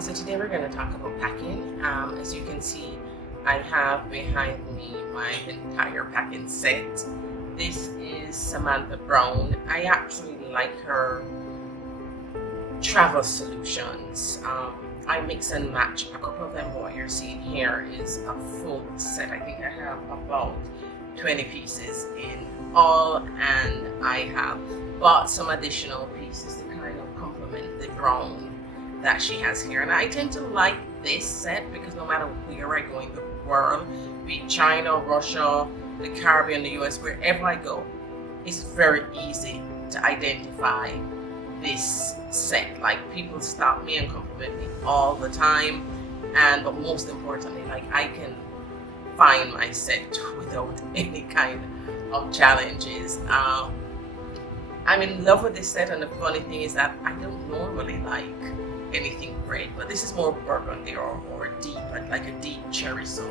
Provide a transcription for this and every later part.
So today we're going to talk about packing. As you can see, I have behind me my entire packing set. This is Samantha Brown. I actually like her travel solutions. I mix and match a couple of them. What you're seeing here is a full set. I think I have about 20 pieces in all, and I have bought some additional pieces to kind of complement the brown that she has here. And I tend to like this set because no matter where I go in the world, be it China, Russia, the Caribbean, the US, wherever I go, it's very easy to identify this set. Like, people stop me and compliment me all the time, but most importantly, like, I can find my set without any kind of challenges. I'm in love with this set, and the funny thing is that I don't normally like anything red, but this is more burgundy or deep, like a deep cherry, so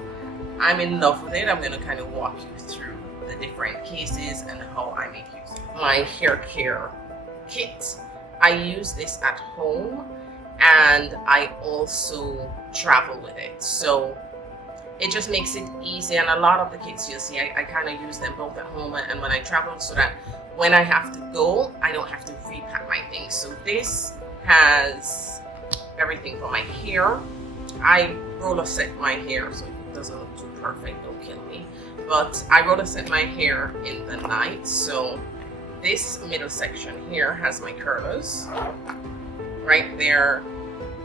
I'm in love with it. I'm going to kind of walk you through the different cases and how I make use of my hair care kit. I use this at home, and I also travel with it, so it just makes it easy. And a lot of the kits you'll see, I kind of use them both at home and when I travel, so that when I have to go, I don't have to repack my things. So this has everything for my hair. I roller set my hair, so if it doesn't look too perfect, don't kill me. But I roller set my hair in the night, so this middle section here has my curlers. Right there,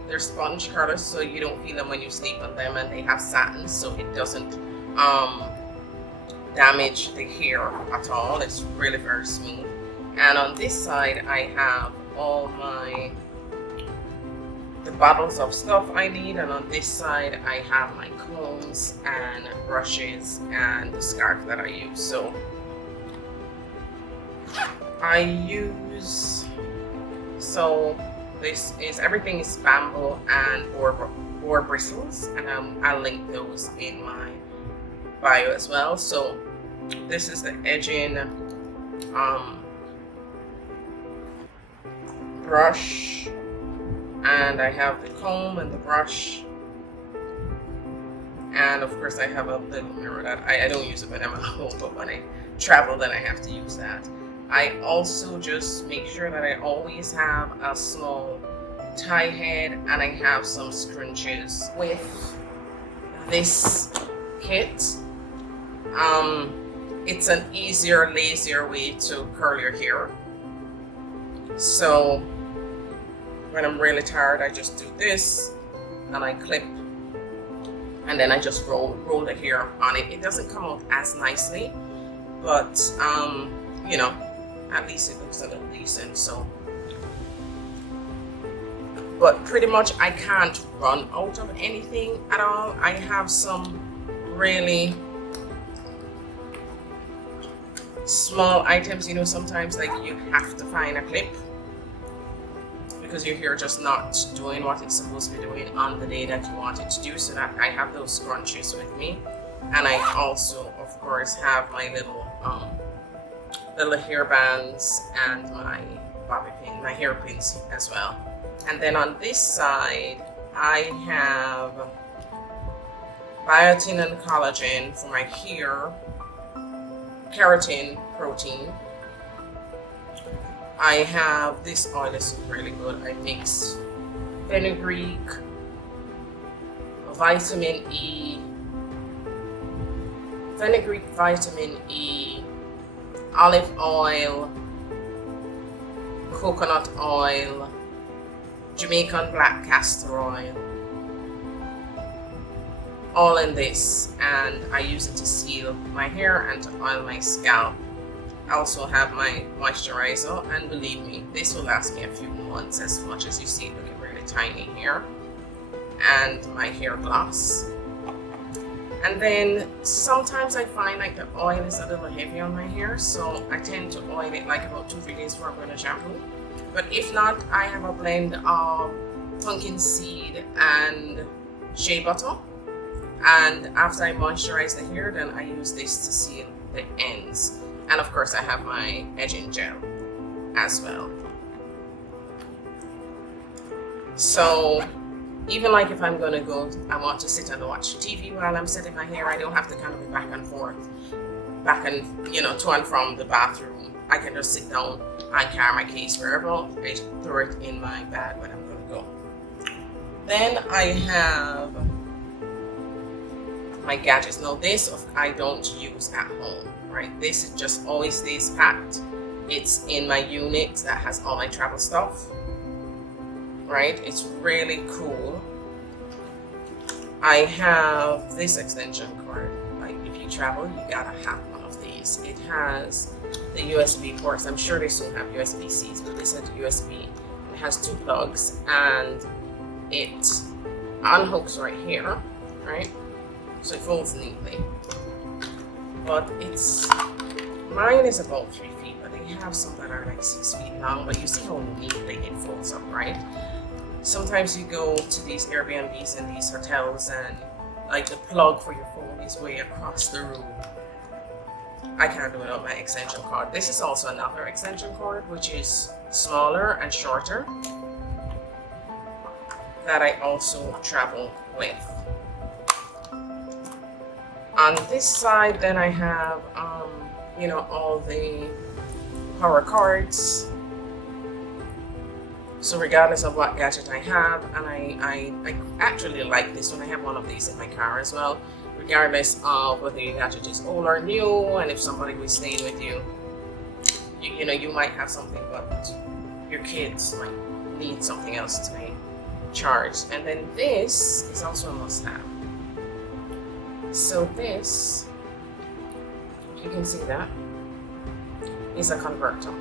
they're sponge curlers, so you don't feel them when you sleep on them, and they have satin, so it doesn't damage the hair at all. It's really very smooth. And on this side, I have all the bottles of stuff I need, and on this side I have my combs and brushes and the scarf that I use. So this is, everything is bamboo and boar bristles, and I'll link those in my bio as well. So this is the edging brush, and I have the comb and the brush, and of course I have a little mirror that I don't use it when I'm at home, but when I travel then I have to use that. I also just make sure that I always have a small tie head, and I have some scrunchies. With this kit, it's an easier, lazier way to curl your hair. So when I'm really tired, I just do this and I clip, and then I just roll the hair on it. It doesn't come out as nicely, but you know, at least it looks a little decent. So, but pretty much I can't run out of anything at all. I have some really small items, you know, sometimes like you have to find a clip because your hair just not doing what it's supposed to be doing on the day that you want it to do, so that I have those scrunchies with me. And I also, of course, have my little hair bands and my bobby pin, my hair pins as well. And then on this side, I have biotin and collagen for my hair, keratin protein. I have this oil, this is really good. I mix fenugreek, vitamin E, olive oil, coconut oil, Jamaican black castor oil, all in this, and I use it to seal my hair and to oil my scalp. I also have my moisturizer, and believe me, this will last me a few months, as much as you see it looking really tiny here, and my hair gloss. And then sometimes I find like the oil is a little heavy on my hair, so I tend to oil it like about 2-3 days before I'm going to shampoo. But if not, I have a blend of pumpkin seed and shea butter, and after I moisturize the hair, then I use this to seal the ends. And of course I have my edging gel as well. So Even like if I'm gonna go, I want to sit and watch TV while I'm setting my hair, I don't have to kind of be back and forth, back and, you know, to and from the bathroom. I can just sit down and carry my case wherever. I throw it in my bag when I'm gonna go. Then I have my gadgets. Now this I don't use at home, right? This is just always stays packed. It's in my unit that has all my travel stuff, right? It's really cool. I have this extension cord. Like if you travel, you gotta have one of these. It has the USB ports. I'm sure they still have USB-Cs, but this has USB. It has 2 plugs and it unhooks right here, right? So it folds neatly. But mine is about 3 feet, but they have some that are like 6 feet long, but you see how neatly it folds up, right? Sometimes you go to these Airbnbs and these hotels and like the plug for your phone is way across the room. I can't do it without my extension cord. This is also another extension cord, which is smaller and shorter, that I also travel with. On this side, then I have, you know, all the power cords. So regardless of what gadget I have, and I actually like this one. I have one of these in my car as well. Regardless of whether your gadget is old or new, and if somebody was staying with you, you know, you might have something, but your kids might need something else to be charged. And then this is also a must-have. So this, you can see that, is a converter.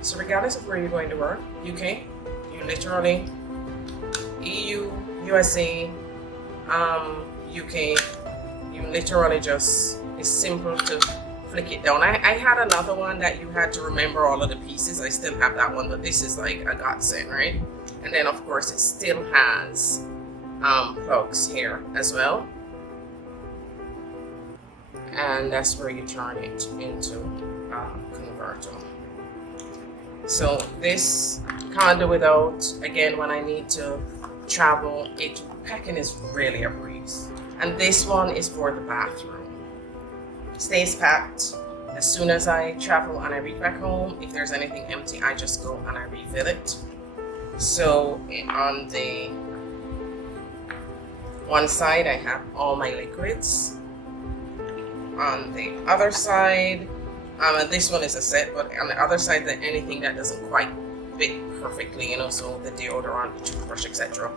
So regardless of where you're going to work, UK, you literally, EU, USA, UK, you literally just, it's simple to flick it down. I had another one that you had to remember all of the pieces. I still have that one, but this is like a godsend, right? And then of course it still has plugs here as well. And that's where you turn it into a converter. So this can't do without, again, when I need to travel, packing is really a breeze. And this one is for the bathroom. Stays packed. As soon as I travel and I reach back home, if there's anything empty, I just go and I refill it. So on the one side, I have all my liquids. On the other side, this one is a set, but on the other side, anything that doesn't quite fit perfectly, you know, so the deodorant, the toothbrush, etc.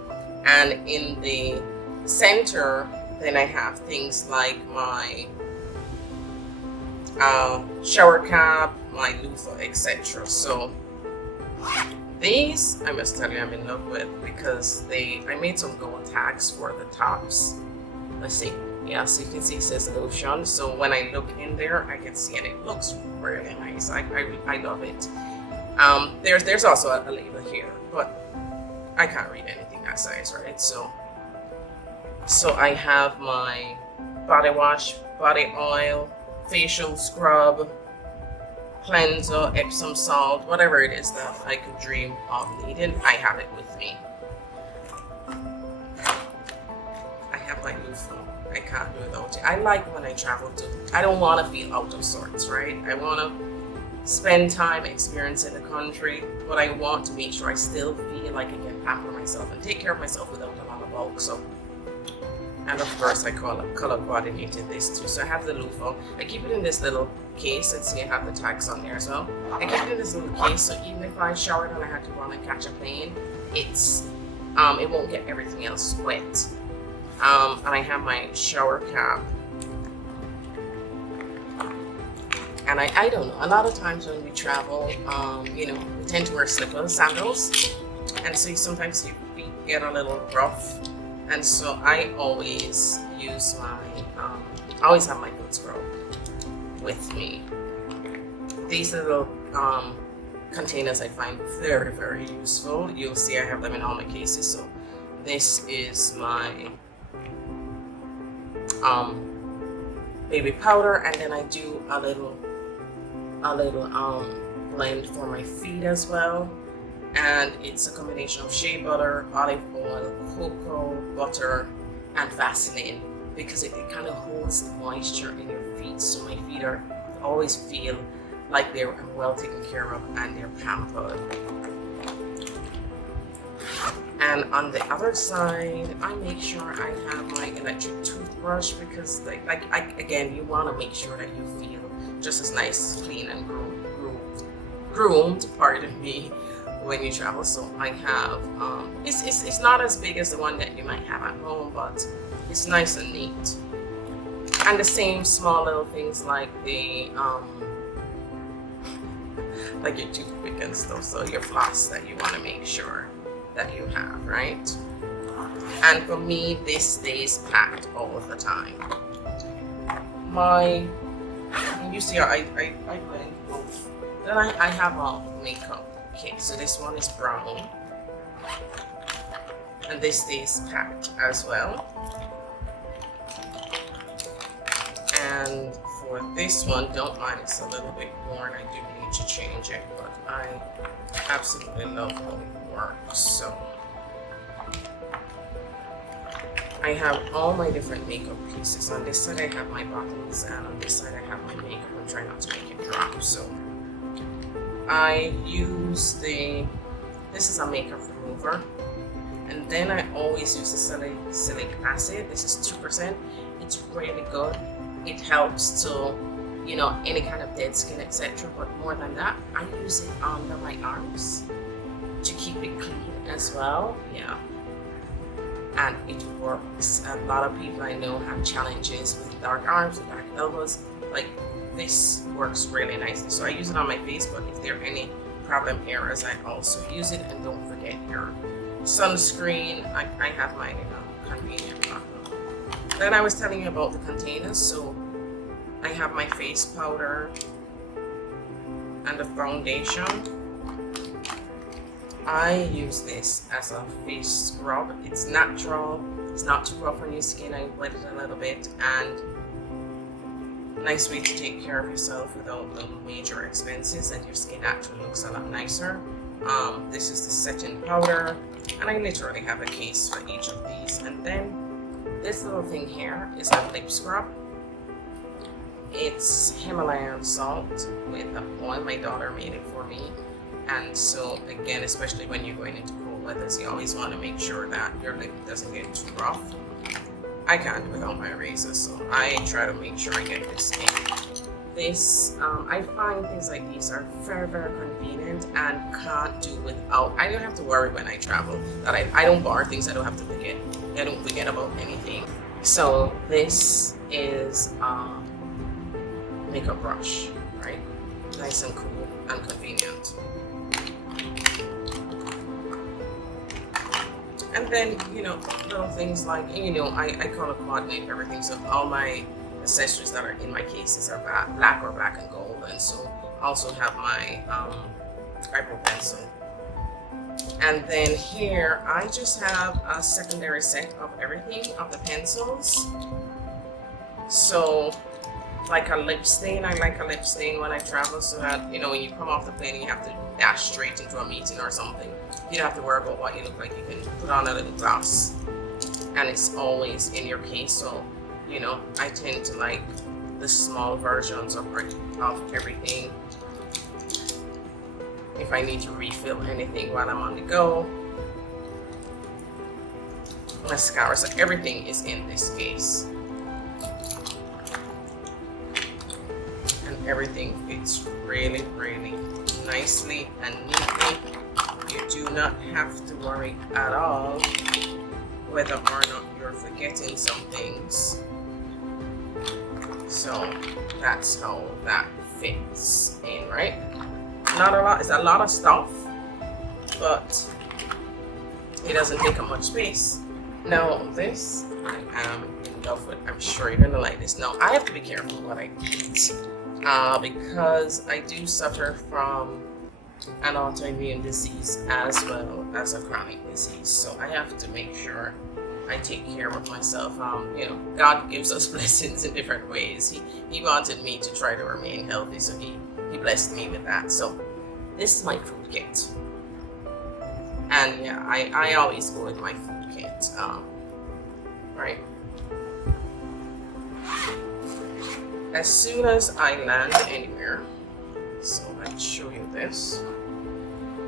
And in the center, then I have things like my shower cap, my loofah, etc. So these, I must tell you, I'm in love with, because I made some gold tags for the tops. Let's see. Yeah, so you can see it says lotion. So when I look in there, I can see, and it looks really nice. I love it. There's also a label here, but I can't read anything that size, right? So I have my body wash, body oil, facial scrub, cleanser, Epsom salt, whatever it is that I could dream of needing, I have it with me. I have my loofah. I can't do without it. I like when I travel I don't want to feel out of sorts, right? I want to spend time experiencing the country, but I want to make sure I still feel like I can pamper myself and take care of myself without a lot of bulk. So, and of course I color coordinated this too. So I have the loofah. I keep it in this little case, and see I have the tags on there as well. I keep it in this little case, so even if I showered and I had to run and catch a plane, it won't get everything else wet. And I have my shower cap. And I don't know, a lot of times when we travel, you know, we tend to wear slippers, sandals, and so sometimes your feet get a little rough. And so I always use I always have my foot scrub with me. These little containers I find very, very useful. You'll see I have them in all my cases. So this is my baby powder, and then I do a little blend for my feet as well. and it's a combination of shea butter, olive oil, cocoa butter, and Vaseline, because it kind of holds the moisture in your feet, so my feet are always feel like they're well taken care of and they're pampered. And on the other side, I make sure I have my electric toothbrush, because again, you want to make sure that you feel just as nice, clean, and groomed, pardon me, when you travel. So I have, it's not as big as the one that you might have at home, but it's nice and neat. And the same small little things like the, like your toothpick and stuff, so your floss that you want to make sure that you have, right? And for me, this stays packed all of the time. You see, I blend both. Then I have a makeup kit. So this one is brown, and this stays packed as well. And for this one, don't mind, it's a little bit worn. I do need to change it, but I absolutely love how it works. So I have all my different makeup pieces. On this side I have my bottles, and on this side I have my makeup. I'm trying not to make it drop. So I use this is a makeup remover, and then I always use the salicylic acid. This is 2%. It's really good. It helps to, you know, any kind of dead skin, etc. But more than that, I use it under my arms to keep it clean as well. Yeah, and it works. A lot of people I know have challenges with dark arms and dark elbows. Like, this works really nicely. So I use it on my face, but if there are any problem areas, I also use it. And don't forget your sunscreen. I have mine in a convenient bottle. Then I was telling you about the containers. So I have my face powder and the foundation. I use this as a face scrub. It's natural. It's not too rough on your skin. I wet it a little bit, and nice way to take care of yourself without the major expenses, and your skin actually looks a lot nicer. This is the setting powder, and I literally have a case for each of these. And then this little thing here is a lip scrub. It's Himalayan salt with oil. My daughter made it for me. And so again, especially when you're going into cold weathers, you always want to make sure that your lip doesn't get too rough. I can't without my razor, so I try to make sure I get this in. This, I find things like these are very, very convenient and can't do without. I don't have to worry when I travel that I don't borrow things I don't have to forget. I don't forget about anything. So this is makeup brush, right? Nice and cool and convenient. And then, you know, little things like, you know, I color coordinate everything. So all my accessories that are in my cases are black or black and gold. And so I also have my eyebrow pencil. And then here, I just have a secondary set of everything, of the pencils. So like a lip stain, I like a lip stain when I travel, so that, you know, when you come off the plane, you have to dash straight into a meeting or something. You don't have to worry about what you look like. You can put on a little gloss, and it's always in your case. So, you know, I tend to like the small versions of everything. If I need to refill anything while I'm on the go. Mascara, so everything is in this case. And everything fits really, really nicely and neatly. You do not have to worry at all whether or not you're forgetting some things. So that's how that fits in, right? Not a lot, it's a lot of stuff, but it doesn't take up much space. Now this, I am in love with. I'm sure you're gonna like this. Now I have to be careful what I eat because I do suffer from an autoimmune disease as well as a chronic disease. So I have to make sure I take care of myself. You know, God gives us blessings in different ways. He wanted me to try to remain healthy, so he blessed me with that. So this is my food kit. And yeah, I always go with my food kit. Right. As soon as I land anywhere, so let's show you this.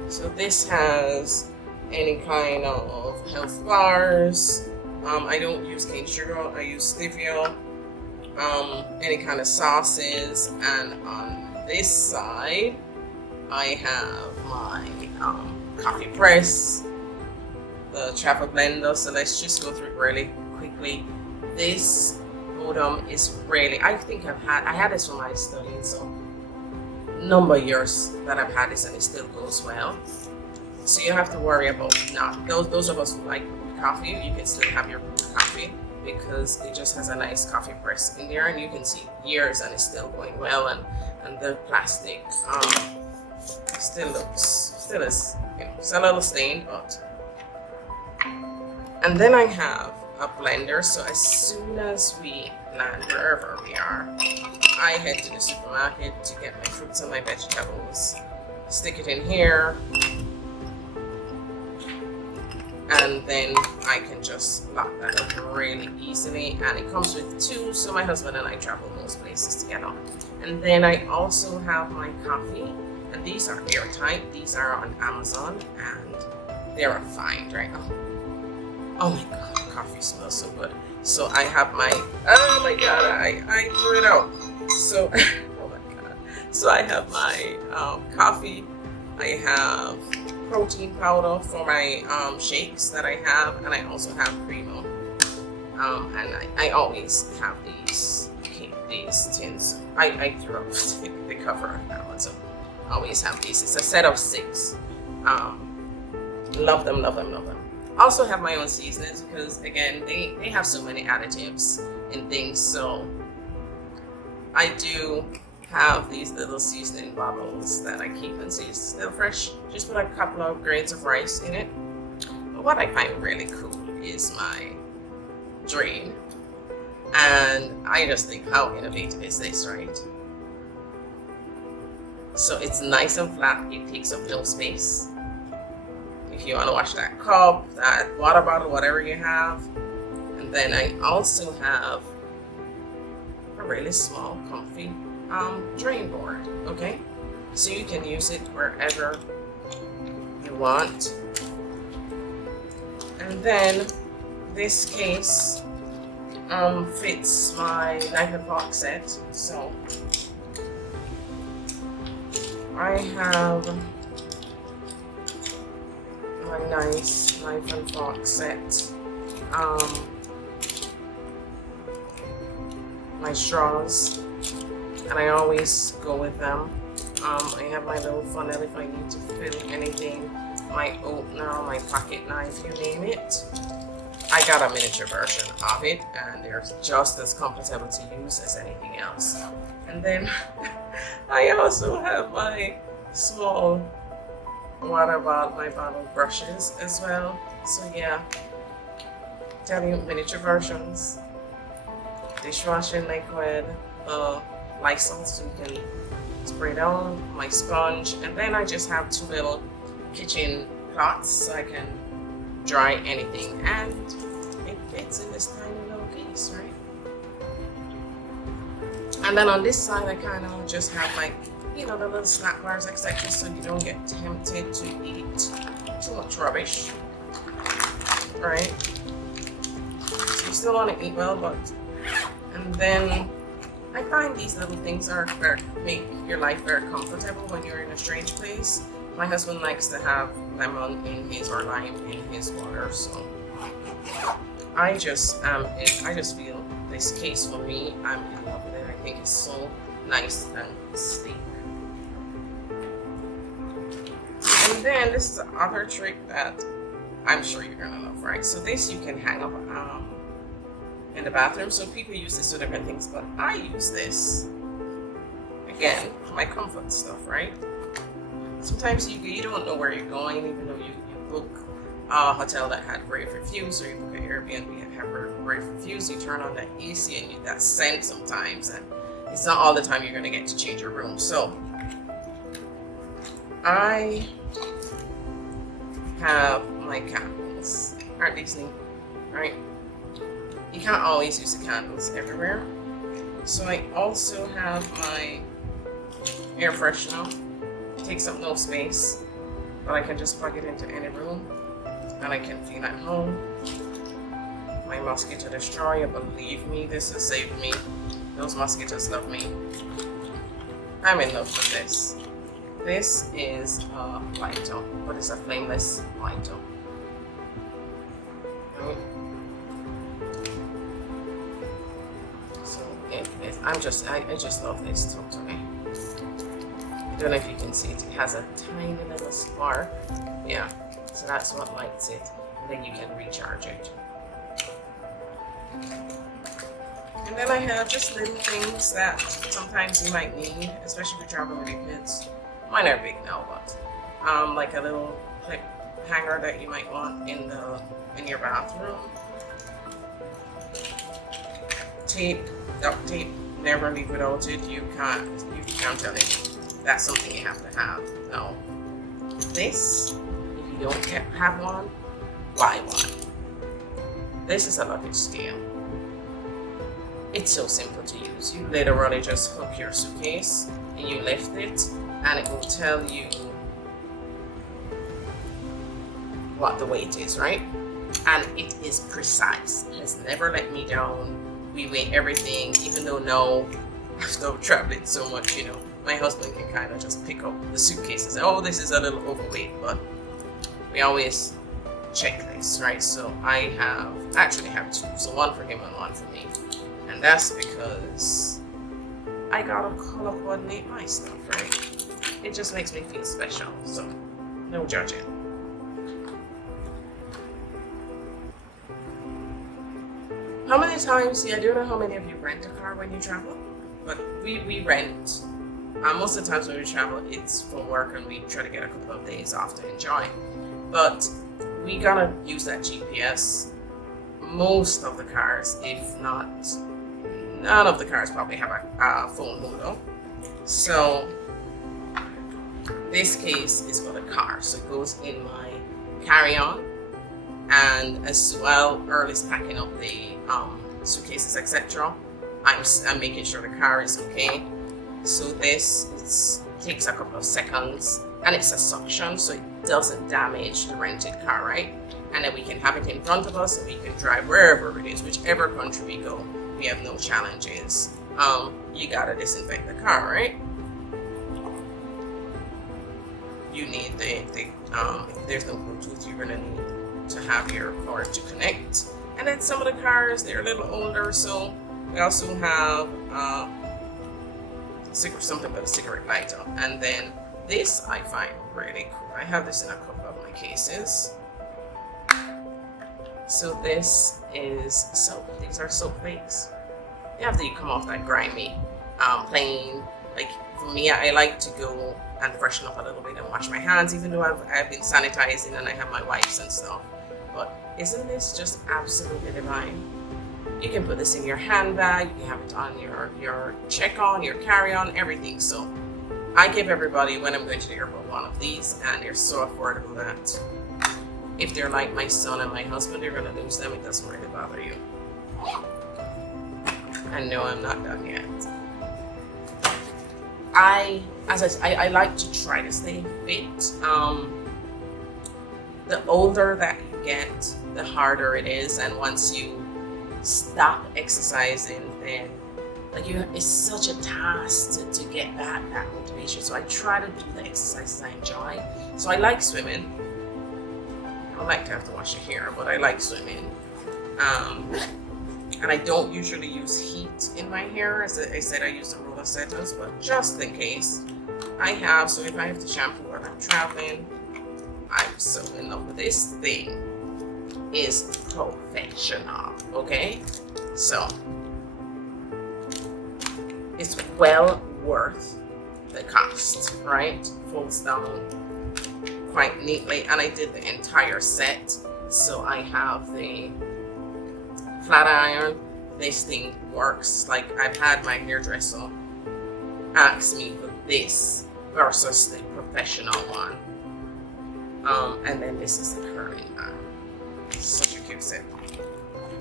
So this has any kind of health bars. I don't use cane sugar, I use stevia. Any kind of sauces, and on this side I have my coffee press, the travel blender. So let's just go through it really quickly. This modem is really, I think I had this when I studied, so number of years that I've had this and it still goes well. So you don't have to worry about those of us who like coffee, you can still have your coffee because it just has a nice coffee press in there, and you can see years and it's still going well, and the plastic still is, it's a little stained, but. And then I have a blender, so as soon as we land wherever we are, I head to the supermarket to get my fruits and my vegetables, stick it in here, and then I can just lock that up really easily. And it comes with two, so my husband and I travel most places together. And then I also have my coffee, and these are airtight. These are on Amazon, and they're a find right now. Oh my god, coffee smells so good. So I have my, oh my god, I threw it out. So, oh my god. So I have my coffee. I have protein powder for my shakes that I have, and I also have Primo. And I always have these tins. I threw out the cover now, so I always have these. It's a set of 6. Love them, love them, love them. Also have my own seasonings because again they have so many additives and things, so I do have these little seasoning bottles that I keep and see it's still fresh. Just put a couple of grains of rice in it. But what I find really cool is my drain, and I just think how innovative is this, right? So it's nice and flat, it takes up no space. If you want to wash that cup, that water bottle, whatever you have. And then I also have a really small, comfy drain board, okay? So you can use it wherever you want. And then this case fits my knife and fork set. So I have my nice knife and fork set, my straws, and I always go with them. I have my little funnel if I need to fill anything, my opener, my pocket knife, you name it. I got a miniature version of it, and they're just as comfortable to use as anything else. And then I also have my small water bottle, my bottle brushes as well. So yeah, tell you miniature versions, dishwashing liquid, Lysol so you can spray down, my sponge, and then I just have 2 little kitchen cloths so I can dry anything, and it fits in this tiny little case, right? And then on this side I kind of just have like, the little snack bars, etc., so you don't get tempted to eat too much rubbish, right? So you still want to eat well, but, and then I find these little things make your life very comfortable when you're in a strange place. My husband likes to have lemon in his or lime in his water, so I just feel this case for me, I'm in love with it. I think it's so nice and sleek. And then this is the other trick that I'm sure you're gonna love, right? So this you can hang up in the bathroom. So people use this for different things, but I use this again for my comfort stuff, right? Sometimes you don't know where you're going, even though you book a hotel that had rave reviews, or you book an Airbnb and have rave reviews. You turn on that AC and that scent sometimes, and it's not all the time you're gonna get to change your room. So I have my candles. Aren't these neat? Right? You can't always use the candles everywhere. So I also have my air freshener. Takes up no space, but I can just plug it into any room and I can feel at home. My mosquito destroyer, believe me, this has saved me. Those mosquitoes love me. I'm in love with this. This is a lighter, but it's a flameless lighter. So I just love this totally. I don't know if you can see it. It has a tiny little spark. Yeah, so that's what lights it, and then you can recharge it. And then I have just little things that sometimes you might need, especially if you're traveling with your kids. Mine are big now, but like a little clip hanger that you might want in your bathroom. Tape, duct tape, never leave without it. You can't tell it. That's something you have to have. No. This, if you don't have one, buy one. This is a luggage scale. It's so simple to use. You literally just hook your suitcase and you lift it and it will tell you what the weight is, right? And it is precise. It has never let me down. We weigh everything, even though now, after traveling so much, you know, my husband can kind of just pick up the suitcase and say, oh, this is a little overweight, but we always check this, right? So I actually have two, so one for him and one for me. And that's because I gotta color coordinate my stuff, right? It just makes me feel special, so no judging. How many times, I don't know how many of you rent a car when you travel, but we rent. Most of the times when we travel, it's for work and we try to get a couple of days off to enjoy. But we gotta use that GPS. Most of the cars, if not, none of the cars probably have a phone holder. So this case is for the car, so it goes in my carry-on, and as well, Earl is packing up the suitcases, etc. I'm making sure the car is okay. So this takes a couple of seconds, and it's a suction, so it doesn't damage the rented car, right? And then we can have it in front of us, and we can drive wherever it is, whichever country we go. We have no challenges. You gotta disinfect the car, right? You need if there's no Bluetooth, you're gonna need to have your cord to connect. And then some of the cars, they're a little older, so we also have something with a cigarette lighter. And then this I find really cool. I have this in a couple of my cases. So this is soap. These are soap flakes. After you come off that grimy plane, like for me, I like to go and freshen up a little bit and wash my hands, even though I've been sanitizing and I have my wipes and stuff. But isn't this just absolutely divine? You can put this in your handbag, you can have it on your check-on, your carry-on, everything. So I give everybody, when I'm going to the airport, one of these, and they're so affordable that if they're like my son and my husband, you're gonna lose them. It doesn't really bother you. And no, I'm not done yet. I like to try to stay fit. The older that you get, the harder it is, and once you stop exercising, then it's such a task to get that motivation. So I try to do the exercises I enjoy. So I like swimming. I don't like to have to wash your hair, but I like swimming. And I don't usually use heat in my hair. As I said, I use the roller setters, but just in case I have. So if I have to shampoo when I'm traveling, I'm so in love with this thing. Is professional, okay? So it's well worth the cost, right? Folds down quite neatly, and I did the entire set. So I have the flat iron. This thing works. Like, I've had my hairdresser ask me for this versus the professional one. And then this is the curling mat. Such a cute set.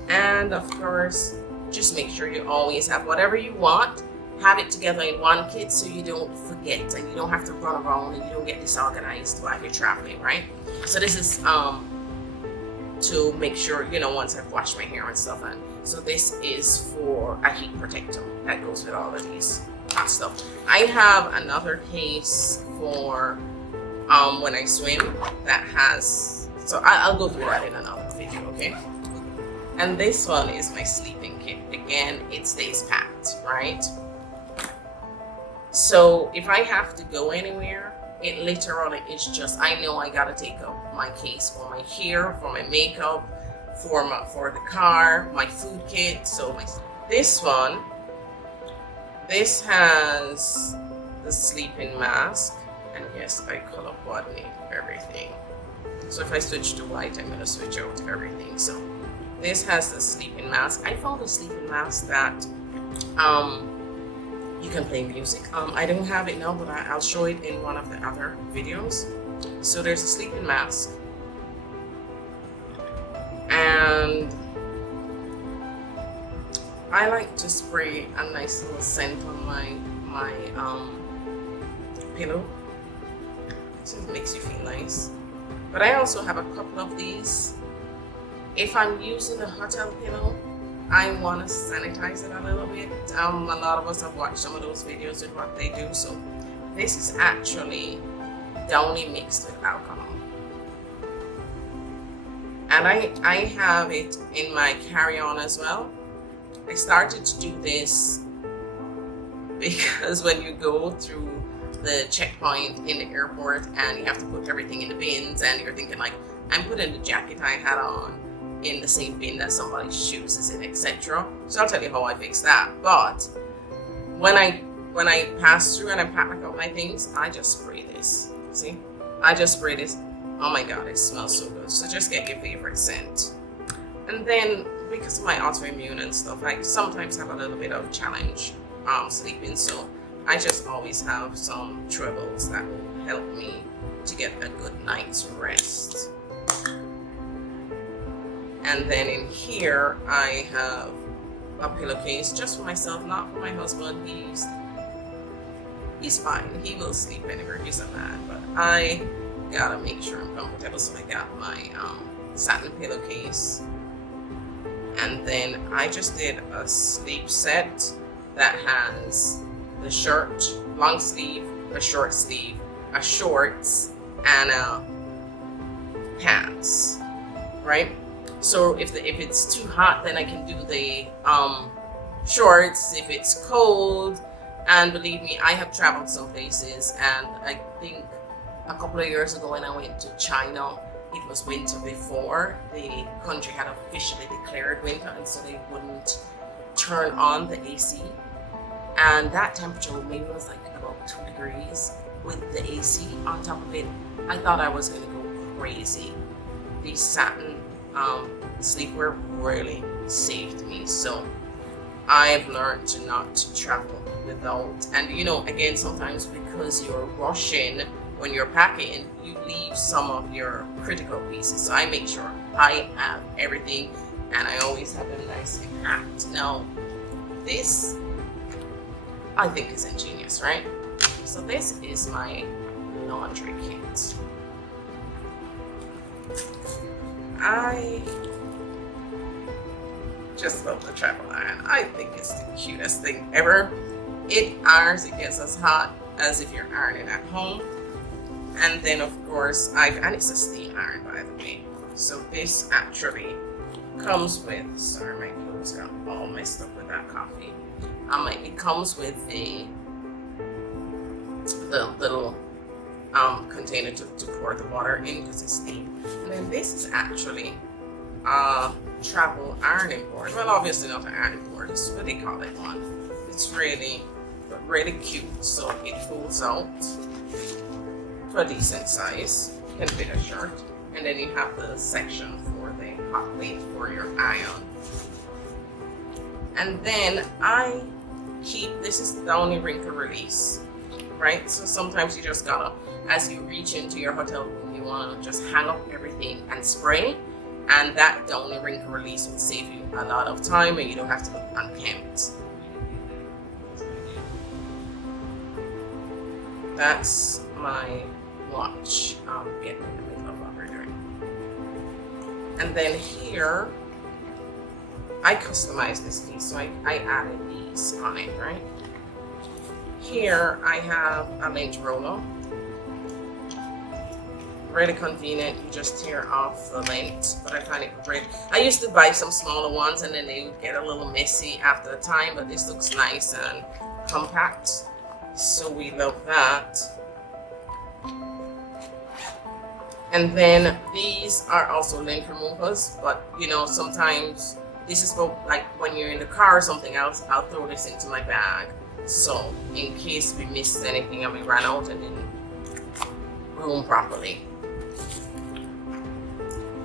And of course, just make sure you always have whatever you want, have it together in one kit so you don't forget and you don't have to run around and you don't get disorganized while you're traveling, right? So this is to make sure, you know, once I've washed my hair and stuff. And so this is for a heat protector that goes with all of these hot stuff. I have another case for when I swim that has, so I'll go through that in another video, okay? And this one is my sleeping kit. Again, it stays packed, right? So if I have to go anywhere, it literally is just, I know I gotta take up my case for my hair, for my makeup, for the car, my food kit. So this one, this has the sleeping mask, and yes, I color coordinate everything. So if I switch to white, I'm gonna switch out everything. So this has the sleeping mask. I found a sleeping mask that you can play music. I don't have it now, but I'll show it in one of the other videos. So there's a sleeping mask, and I like to spray a nice little scent on my pillow, so it makes you feel nice. But I also have a couple of these. If I'm using a hotel pillow, I want to sanitize it a little bit. A lot of us have watched some of those videos with what they do. So this is actually Downy mixed with alcohol. And I have it in my carry-on as well. I started to do this because when you go through the checkpoint in the airport and you have to put everything in the bins and you're thinking like, I'm putting the jacket I had on in the same bin that somebody's shoes is in, etc. So I'll tell you how I fix that. But when I pass through and I pack up my things, I just spray this. See? I just spray this. Oh my god, it smells so good. So just get your favorite scent. And then because of my autoimmune and stuff, I sometimes have a little bit of challenge sleeping. So I just always have some tribbles that will help me to get a good night's rest. And then in here, I have a pillowcase just for myself, not for my husband. He's fine. He will sleep anywhere. He's a man. But I gotta make sure I'm comfortable. So I got my satin pillowcase. And then I just did a sleep set that has the shirt, long sleeve, a short sleeve, a shorts, and a pants, right? So if it's too hot, then I can do the shorts. If it's cold, and believe me, I have traveled some places, and I think a couple of years ago when I went to China, it was winter before the country had officially declared winter, and so they wouldn't turn on the AC. And that temperature maybe was like about 2 degrees with the AC on top of it. I thought I was gonna go crazy. These satin sleepwear really saved me. So I've learned to not travel without, and you know, again, sometimes because you're rushing when you're packing, you leave some of your critical pieces. So I make sure I have everything, and I always have them nicely packed. Now, this I think is ingenious, right? So this is my laundry kit. I just love the travel iron. I think it's the cutest thing ever. It irons, it gets as hot as if you're ironing at home. And then of course, and it's a steam iron, by the way. So this actually comes with, sorry, my clothes got all messed up with that coffee. It comes with the little container to pour the water in because it's steam. And then this is actually a travel ironing board. Well, obviously not an ironing board, it's what they call it one. It's really cute. So it folds out to a decent size. You can fit a shirt. And then you have the section for the hot plate for your iron. And then I keep, this is Downy wrinkle release, right? So sometimes you just gotta, as you reach into your hotel room, you want to just hang up everything and spray, and that downy wrinkle release will save you a lot of time and you don't have to look unkempt. That's my watch. Getting in the middle of what we're doing. And then here, I customized this piece, so I added these on it, right? Here I have a lint roller. Really convenient, you just tear off the lint, but I find it great. I used to buy some smaller ones and then they would get a little messy after a time, but this looks nice and compact, so we love that. And then these are also lint removers, but you know, sometimes this is for like when you're in the car or something else, I'll throw this into my bag. So in case we missed anything and we ran out and didn't room properly.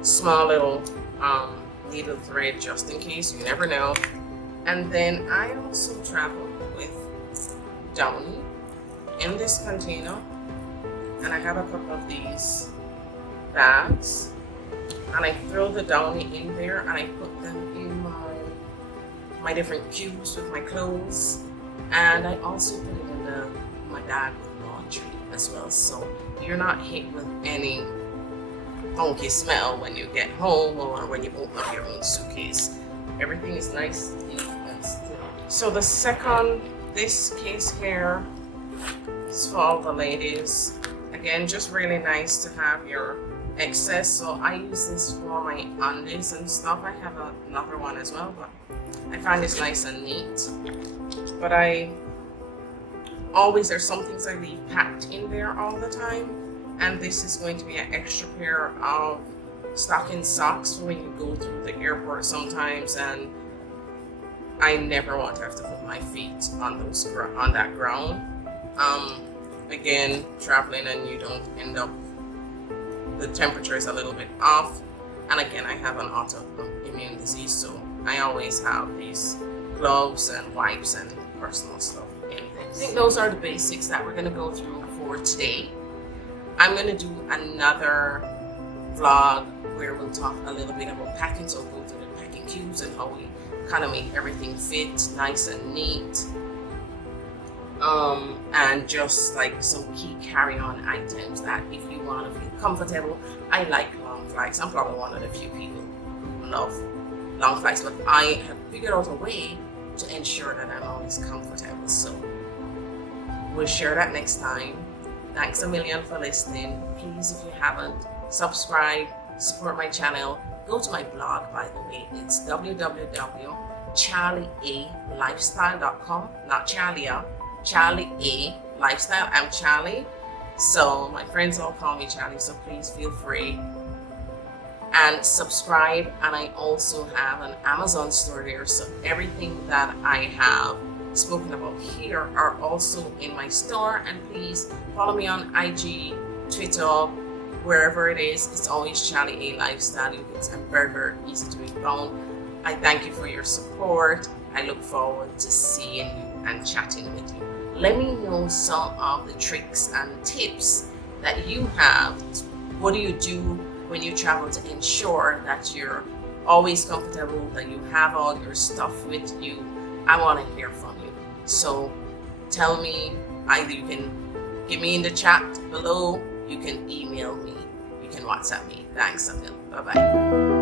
Small little needle thread just in case, you never know. And then I also travel with downy in this container, and I have a couple of these bags, and I throw the downy in there and I put them in my different cubes with my clothes, and I also put it in my bag with laundry as well, so you're not hit with any funky smell when you get home or when you open up your own suitcase. Everything is nice, neat, and still. So this case here is for all the ladies. Again, just really nice to have your excess. So I use this for my undies and stuff. I have another one as well, but I find this nice and neat. But there's some things I leave packed in there all the time. And this is going to be an extra pair of stocking socks for when you go through the airport sometimes, and I never want to have to put my feet on that ground. Again, traveling and you don't end up, the temperature is a little bit off. And again, I have an autoimmune disease, so I always have these gloves and wipes and personal stuff in this. I think those are the basics that we're going to go through for today. I'm going to do another vlog where we'll talk a little bit about packing, so we'll go through the packing cubes and how we kind of make everything fit nice and neat, and just like some key carry-on items that if you want to feel comfortable. I like long flights. I'm probably one of the few people who love long flights, but I have figured out a way to ensure that I'm always comfortable, so we'll share that next time. Thanks a million for listening. Please, if you haven't, subscribe, support my channel. Go to my blog, by the way. It's www.chali-a-lifestyle.com. Not Chali-A, Chali-A Lifestyle. I'm Chali, so my friends all call me Chali, so please feel free and subscribe. And I also have an Amazon store there, so everything that I have spoken about here are also in my store. And please follow me on IG, Twitter, wherever it is. It's always Chali-A Lifestyle. It's very, very easy to be found. I thank you for your support. I look forward to seeing you and chatting with you. Let me know some of the tricks and tips that you have. What do you do when you travel to ensure that you're always comfortable, that you have all your stuff with you? I want to hear from you. So tell me, either you can give me in the chat below, you can email me, you can WhatsApp me. Thanks a million. Bye-bye.